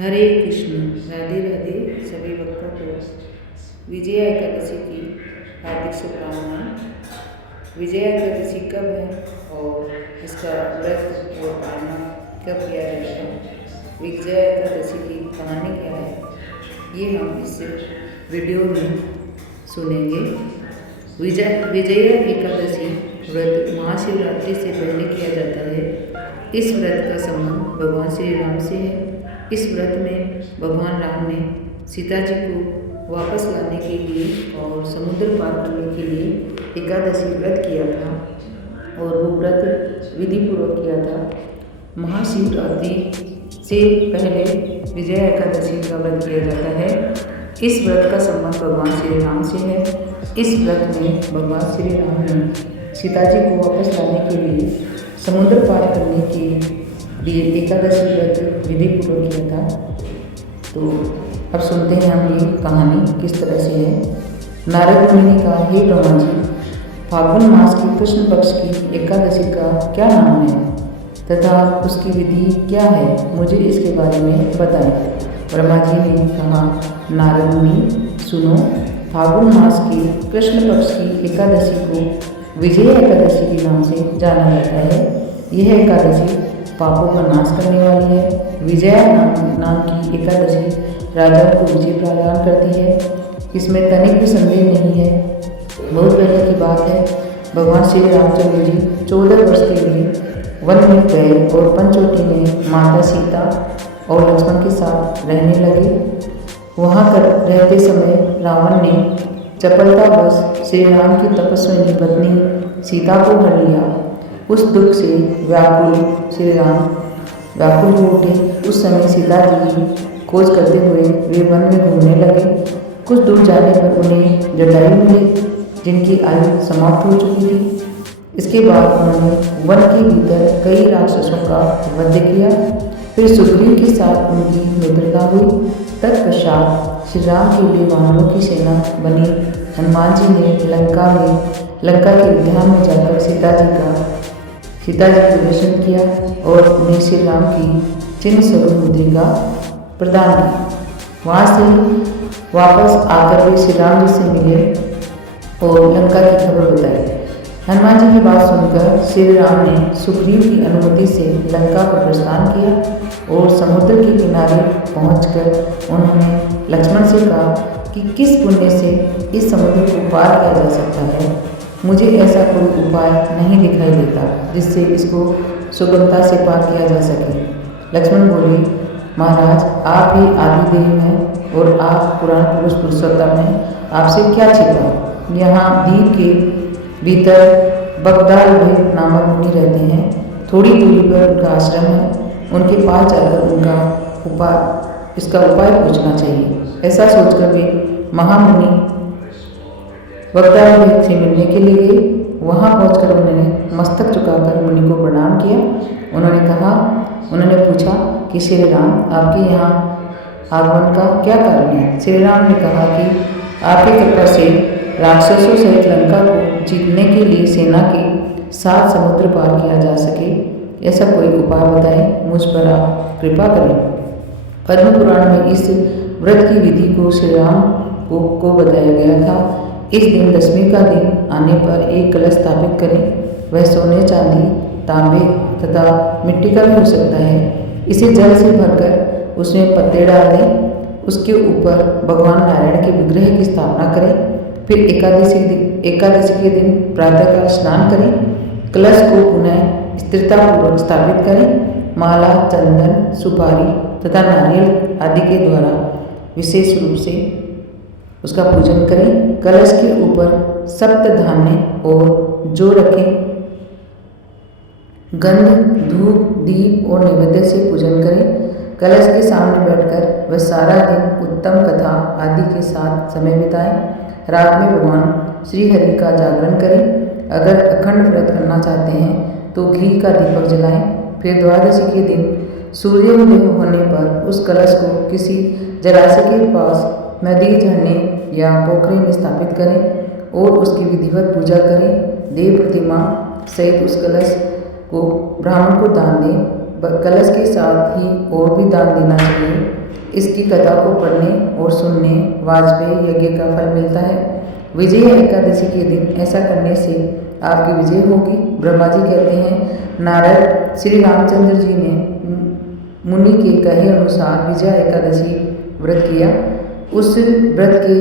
हरे कृष्ण। राधे राधे। सभी भक्तों को विजया एकादशी की हार्दिक शुभकामनाएं। विजया एकादशी कब है और इसका व्रत और पालना कब किया जाएगा, विजया एकादशी की कहानी क्या है, ये हम इस वीडियो में सुनेंगे। विजया एकादशी व्रत महाशिवरात्रि से पहले किया जाता है। इस व्रत का संबंध भगवान श्री राम से है। इस व्रत में भगवान राम ने सीता जी को वापस लाने के लिए और समुद्र पार करने के लिए एकादशी व्रत किया था और वो व्रत विधिपूर्वक किया था। महाशिवरात्रि से पहले विजया एकादशी का व्रत किया जाता है। इस व्रत का संबंध भगवान श्री राम से है। इस व्रत में भगवान श्री राम ने सीता जी को वापस लाने के लिए समुद्र पार करने के लिए एकादशी व्रत विधिपूर्वक किया था। तो अब सुनते हैं हम ये कहानी किस तरह से है। नारद मुनि ने कहा, हे ब्रह्मा जी, फाल्गुन मास की कृष्ण पक्ष की एकादशी का क्या नाम है तथा उसकी विधि क्या है, मुझे इसके बारे में बताएं। ब्रह्मा जी ने कहा, नारद मुनि सुनो, फाल्गुन मास की कृष्ण पक्ष की एकादशी को विजया एकादशी के नाम से जाना जाता है। यह एकादशी पापों का नाश करने वाली है। विजया नाम की एकादशी राजाओं को विजय प्रदान करती है। इसमें तनिक भी संदेह नहीं है। बहुत पहले की बात है, भगवान श्री रामचंद्र जी 14 वर्ष के लिए वन में गए और पंचवटी में माता सीता और लक्ष्मण के साथ रहने लगे। वहाँ कर रहते समय रावण ने चपलतावश श्री राम की तपस्विनी पत्नी सीता को हर लिया। उस दुख से व्याकुल श्री राम व्याकुल हो उठे। उस समय सीता जी खोज करते हुए वे वन में घूमने लगे। कुछ दूर जाने पर उन्हें जटायु मिले, जिनकी आयु समाप्त हो चुकी थी। इसके बाद उन्होंने वन के भीतर कई राक्षसों का वध किया। फिर सुग्रीव के साथ उनकी मित्रता हुई। तत्पश्चात श्री राम के लिए वानरों की सेना बनी। हनुमान जी ने लंका के उद्यान में जाकर सीता जी को दर्शन किया और उन्हें श्री राम की चिन्ह स्वरूप मुद्रिका प्रदान की। वहाँ से वापस आकर वे श्री राम जी से मिले और लंका की खबर बताई। हनुमान जी की बात सुनकर श्री राम ने सुग्रीव की अनुमति से लंका पर प्रस्थान किया और समुद्र के किनारे पहुंचकर उन्होंने लक्ष्मण से कहा कि किस पुण्य से इस समुद्र को पार किया जा सकता है। मुझे ऐसा कोई उपाय नहीं दिखाई देता जिससे इसको सुगमता से पार किया जा सके। लक्ष्मण बोले, महाराज, आप ही आदि देव हैं और आप पुराण पुरुष पुरुषोत्तम हैं। आपसे क्या छिपा। यहाँ द्वीप के भीतर बगदाल नामक मुनि रहते हैं। थोड़ी दूरी पर उनका आश्रम है। उनके पास जाकर इसका उपाय पूछना चाहिए। ऐसा सोचकर वे महामुनि बगदाल से मिलने के लिए गए। वहाँ पहुंचकर उन्होंने मस्तक झुकाकर मुनि को प्रणाम किया। उन्होंने पूछा कि श्री राम, आपके यहाँ आगमन का क्या कारण है। श्री राम ने कहा कि आपकी कृपा से राक्षसों सहित लंका को जीतने के लिए सेना के 7 समुद्र पार किया जा सके। ऐसा कोई उपाय बताएं, मुझ पर आप कृपा करें। पद्म पुराण में इस व्रत की विधि को श्री राम को बताया गया था। इस दिन दशमी का दिन आने पर एक कलश स्थापित करें। वह सोने, चांदी, तांबे तथा मिट्टी का भी हो सकता है। इसे जल से भरकर उसमें पत्ते डाल दें। उसके ऊपर भगवान नारायण के विग्रह की स्थापना करें। फिर एकादशी के दिन प्रातःकाल स्नान करें। कलश को पुनः स्थिरतापूर्वक स्थापित करें। माला, चंदन, सुपारी तथा नारियल आदि के द्वारा विशेष रूप से उसका पूजन करें। कलश के ऊपर सप्त धान्य और जो रखें, गंध, धूप, दीप और नैवेद्य से पूजन करें। कलश के सामने बैठकर वह सारा दिन उत्तम कथा आदि के साथ समय बिताएं। रात में भगवान श्री हरि का जागरण करें। अगर अखंड व्रत करना चाहते हैं तो घी का दीपक जलाएं। फिर द्वादशी के दिन सूर्योदय होने पर उस कलश को किसी जलाशय के पास, नदी, झरने या पोखरे में स्थापित करें और उसकी विधिवत पूजा करें। देव प्रतिमा सहित उस कलश को ब्राह्मण को दान दें। कलश के साथ ही और भी दान देना चाहिए। इसकी कथा को पढ़ने और सुनने वाजपेयी यज्ञ का फल मिलता है। विजया एकादशी के दिन ऐसा करने से आपकी विजय होगी। ब्रह्मा जी कहते हैं नारद श्री रामचंद्र जी ने मुनि के कहे अनुसार विजया एकादशी व्रत किया। उस व्रत के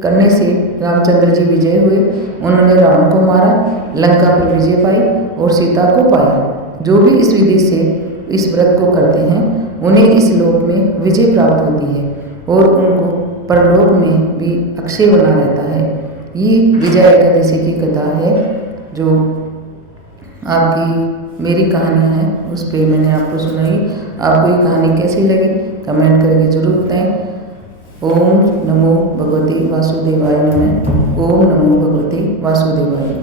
करने से रामचंद्र जी विजय हुए। उन्होंने रावण को मारा, लंका पर विजय पाई और सीता को पाया। जो भी इस विधि से इस व्रत को करते हैं उन्हें इस लोक में विजय प्राप्त होती है और उनको परलोक में भी अक्षय बना रहता है। ये विजया एकादशी की कथा है जो आपकी मेरी कहानी है, उस पर मैंने आपको सुनाई। आपको ये कहानी कैसी लगी कमेंट करके जरूर बताएं। ओम नमो भगवते वासुदेवाय नमः। ओम नमो भगवते वासुदेवाय।